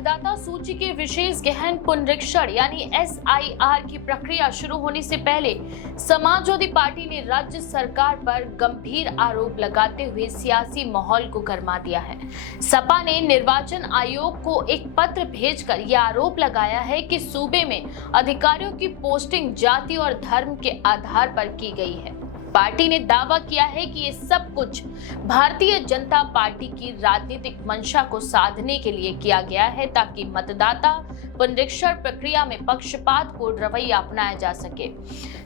मतदाता सूची के विशेष गहन पुनरीक्षण यानी SIR की प्रक्रिया शुरू होने से पहले समाजवादी पार्टी ने राज्य सरकार पर गंभीर आरोप लगाते हुए सियासी माहौल को गरमा दिया है। सपा ने निर्वाचन आयोग को एक पत्र भेजकर यह आरोप लगाया है कि सूबे में अधिकारियों की पोस्टिंग जाति और धर्म के आधार पर की गई है। पार्टी ने दावा किया है कि ये सब कुछ भारतीय जनता पार्टी की राजनीतिक मंशा को साधने के लिए किया गया है ताकि मतदाता पुनरीक्षण प्रक्रिया में पक्षपातपूर्ण रवैया अपनाया जा सके।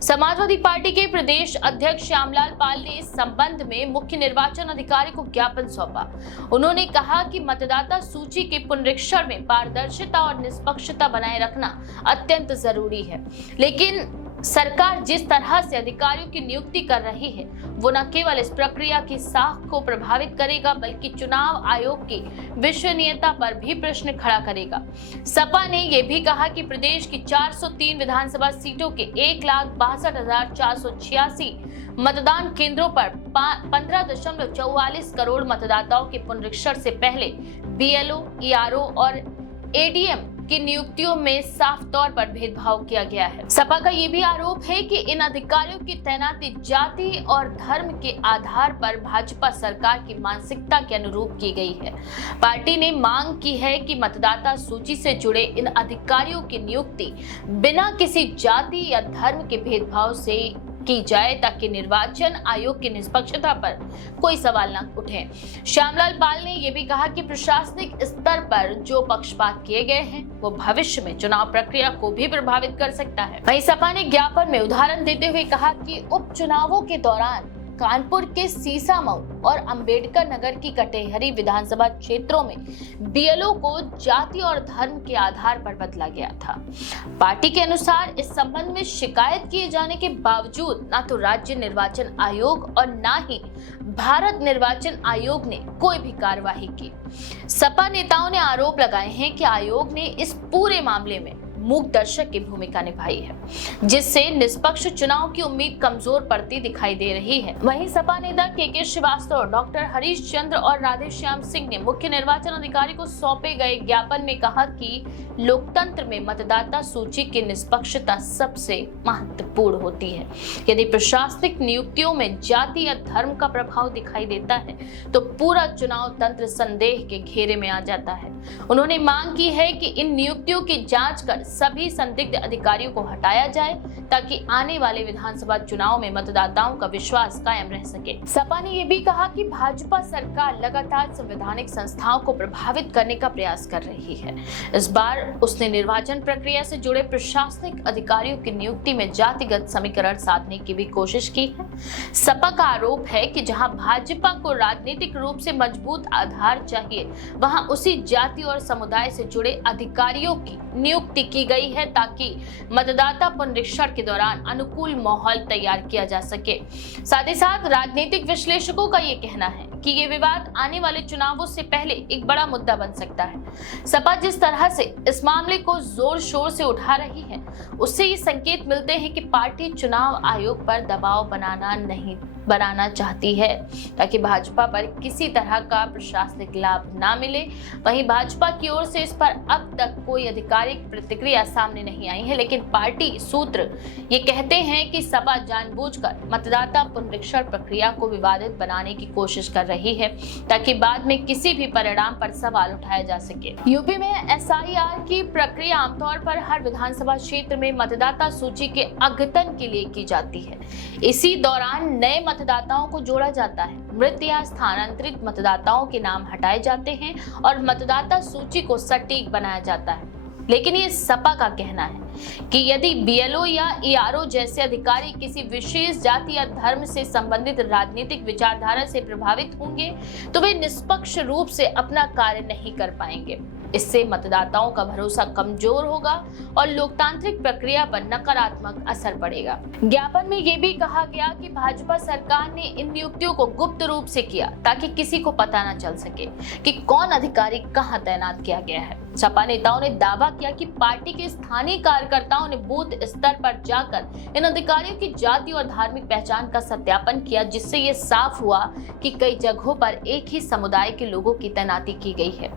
समाजवादी पार्टी के प्रदेश अध्यक्ष श्यामलाल पाल ने इस संबंध में मुख्य निर्वाचन अधिकारी को ज्ञापन सौंपा। उन्होंने कहा कि मतदाता सूची के पुनरीक्षण में पारदर्शिता और निष्पक्षता बनाए रखना अत्यंत जरूरी है, लेकिन सरकार जिस तरह से अधिकारियों की नियुक्ति कर रही है वो न केवल इस प्रक्रिया की साख को प्रभावित करेगा बल्कि चुनाव आयोग की विश्वसनीयता पर भी प्रश्न खड़ा करेगा। सपा ने यह भी कहा कि प्रदेश की 403 विधानसभा सीटों के 1,62,486 मतदान केंद्रों पर 15.44 करोड़ मतदाताओं के पुनरीक्षण से पहले BLO, ERO और ADM की नियुक्तियों में साफ तौर पर भेदभाव किया गया है। सपा का ये भी आरोप है कि इन अधिकारियों की तैनाती जाति और धर्म के आधार पर भाजपा सरकार की मानसिकता के अनुरूप की गई है। पार्टी ने मांग की है कि मतदाता सूची से जुड़े इन अधिकारियों की नियुक्ति बिना किसी जाति या धर्म के भेदभाव से की जाए ताकि निर्वाचन आयोग की निष्पक्षता पर कोई सवाल न उठे। श्यामलाल पाल ने यह भी कहा कि प्रशासनिक स्तर पर जो पक्षपात किए गए हैं वो भविष्य में चुनाव प्रक्रिया को भी प्रभावित कर सकता है। वहीं सपा ने ज्ञापन में उदाहरण देते हुए कहा कि उपचुनावों के दौरान कानपुर के सीसामऊ और अंबेडकर नगर की कटेहरी विधानसभा क्षेत्रों में BLO को जाति और धर्म के आधार पर बदला गया था। पार्टी के अनुसार इस संबंध में शिकायत किए जाने के बावजूद न तो राज्य निर्वाचन आयोग और न ही भारत निर्वाचन आयोग ने कोई भी कार्यवाही की। सपा नेताओं ने आरोप लगाए हैं कि आयोग ने इस पूरे मामले में मूक दर्शक की भूमिका निभाई है, जिससे निष्पक्ष चुनाव की उम्मीद कमजोर पड़ती दिखाई दे रही है। वहीं सपा नेता KK श्रीवास्तव, डॉक्टर हरीश चंद्र और राधेश्याम सिंह ने मुख्य निर्वाचन अधिकारी को सौंपे गए ज्ञापन में कहा कि लोकतंत्र में मतदाता सूची की निष्पक्षता सबसे महत्वपूर्ण होती है। यदि प्रशासनिक नियुक्तियों में जाति या धर्म का प्रभाव दिखाई देता है तो पूरा चुनाव तंत्र संदेह के घेरे में आ जाता है। उन्होंने मांग की है कि इन नियुक्तियों की जांच कर सभी संदिग्ध अधिकारियों को हटाया जाए ताकि आने वाले विधानसभा चुनाव में मतदाताओं का विश्वास कायम रह सके। सपा ने यह भी कहा कि भाजपा सरकार लगातार संवैधानिक संस्थाओं को प्रभावित करने का प्रयास कर रही है। इस बार उसने निर्वाचन प्रक्रिया से जुड़े प्रशासनिक अधिकारियों की नियुक्ति में जातिगत समीकरण साधने की भी कोशिश की है। सपा का आरोप है कि जहां भाजपा को राजनीतिक रूप से मजबूत आधार चाहिए वहां उसी जाति और समुदाय से जुड़े अधिकारियों की नियुक्ति की गई है ताकि मतदाता पुनरीक्षण के दौरान अनुकूल माहौल तैयार किया जा सके। साथ ही साथ राजनीतिक विश्लेषकों का ये कहना है कि ये विवाद आने वाले चुनावों से पहले एक बड़ा मुद्दा बन सकता है। सपा जिस तरह से इस मामले को जोर शोर से उठा रही है उससे ये संकेत मिलते हैं कि पार्टी चुनाव आयोग पर दबाव बनाना चाहती है ताकि भाजपा पर किसी तरह का प्रशासनिक लाभ ना मिले। वहीं भाजपा की ओर से इस पर अब तक कोई आधिकारिक प्रतिक्रिया सामने नहीं आई है, लेकिन पार्टी सूत्र ये कहते हैं कि सपा जानबूझकर मतदाता पुनरीक्षण प्रक्रिया को विवादित बनाने की कोशिश कर रही है ताकि बाद में किसी भी परिणाम पर सवाल उठाया जा सके। यूपी में SIR की प्रक्रिया आमतौर पर हर विधानसभा क्षेत्र में मतदाता सूची के अद्यतन के लिए की जाती है। इसी दौरान नए मतदाताओं को जोड़ा जाता है, मृत या स्थानांतरित मतदाताओं के नाम हटाए जाते हैं और मतदाता सूची को सटीक बनाया जाता है। लेकिन ये सपा का कहना है कि यदि BLO या ERO जैसे अधिकारी किसी विशेष जाति या धर्म से संबंधित राजनीतिक विचारधारा से प्रभावित होंगे तो वे निष्पक्ष रूप से अपना कार्य नहीं कर पाएंगे। इससे मतदाताओं का भरोसा कमजोर होगा और लोकतांत्रिक प्रक्रिया पर नकारात्मक असर पड़ेगा। ज्ञापन में ये भी कहा गया कि भाजपा सरकार ने इन नियुक्तियों को गुप्त रूप से किया ताकि किसी को पता न चल सके कि कौन अधिकारी कहां तैनात किया गया है। सपा नेताओं ने दावा किया कि पार्टी के स्थानीय कार्यकर्ताओं ने बूथ स्तर पर जाकर इन अधिकारियों की जाति और धार्मिक पहचान का सत्यापन किया, जिससे ये साफ हुआ कि कई जगहों पर एक ही समुदाय के लोगों की तैनाती की गई है।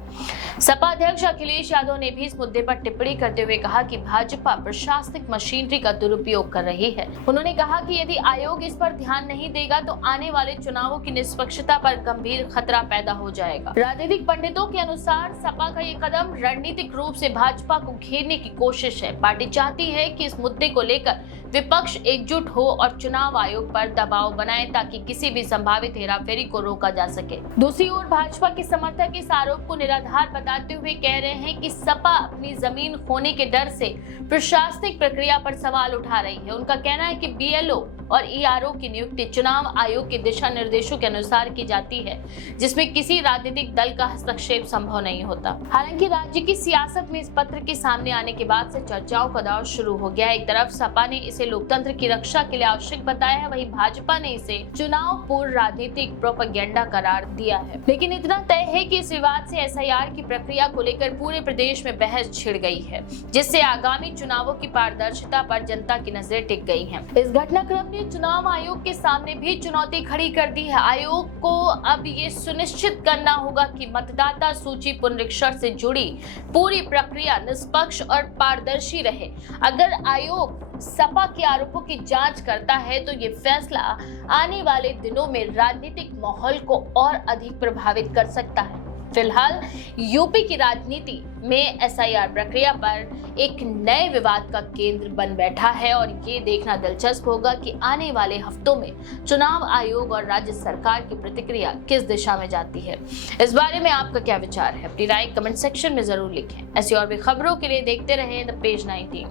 सपा अध्यक्ष अखिलेश यादव ने भी इस मुद्दे पर टिप्पणी करते हुए कहा कि भाजपा प्रशासनिक मशीनरी का दुरुपयोग कर रही है। उन्होंने कहा कि यदि आयोग इस पर ध्यान नहीं देगा तो आने वाले चुनावों की निष्पक्षता पर गंभीर खतरा पैदा हो जाएगा। राजनीतिक पंडितों के अनुसार सपा का ये कदम रणनीतिक रूप से भाजपा को घेरने की कोशिश है। पार्टी चाहती है कि इस मुद्दे को लेकर विपक्ष एकजुट हो और चुनाव आयोग पर दबाव बनाए ताकि किसी भी संभावित हेराफेरी को रोका जा सके। दूसरी ओर भाजपा के समर्थक इस आरोप को निराधार बताते हुए कह रहे हैं कि सपा अपनी जमीन खोने के डर से प्रशासनिक प्रक्रिया पर सवाल उठा रही है। उनका कहना है कि बीएलओ और ईआरओ की नियुक्ति चुनाव आयोग के दिशा निर्देशों के अनुसार की जाती है, जिसमें किसी राजनीतिक दल का हस्तक्षेप संभव नहीं होता। हालांकि राज्य की सियासत में इस पत्र के सामने आने के बाद से चर्चाओं का दौर शुरू हो गया है। एक तरफ सपा ने इसे लोकतंत्र की रक्षा के लिए आवश्यक बताया है, वहीं भाजपा ने इसे चुनाव पूर्व राजनीतिक प्रोपेगेंडा करार दिया है। लेकिन इतना तय है कि इस विवाद से एसआईआर की प्रक्रिया को लेकर पूरे प्रदेश में बहस छिड़ गई है, जिससे आगामी चुनावों की पारदर्शिता पर जनता की नजरें टिक गई हैं। इस घटनाक्रम ने चुनाव आयोग के सामने भी चुनौती खड़ी कर दी है। आयोग को अब ये सुनिश्चित करना होगा कि मतदाता सूची पुनरीक्षण से जुड़ी पूरी प्रक्रिया निष्पक्ष और पारदर्शी रहे। अगर आयोग सपा के आरोपों की जांच करता है तो ये फैसला आने वाले दिनों में राजनीतिक माहौल को और अधिक प्रभावित कर सकता है। फिलहाल यूपी की राजनीति में एसआईआर प्रक्रिया पर एक नए विवाद का केंद्र बन बैठा है और ये देखना दिलचस्प होगा कि आने वाले हफ्तों में चुनाव आयोग और राज्य सरकार की प्रतिक्रिया किस दिशा में जाती है। इस बारे में आपका क्या विचार है? अपनी राय कमेंट सेक्शन में जरूर लिखें। ऐसी और भी खबरों के लिए देखते रहें द पेज 19।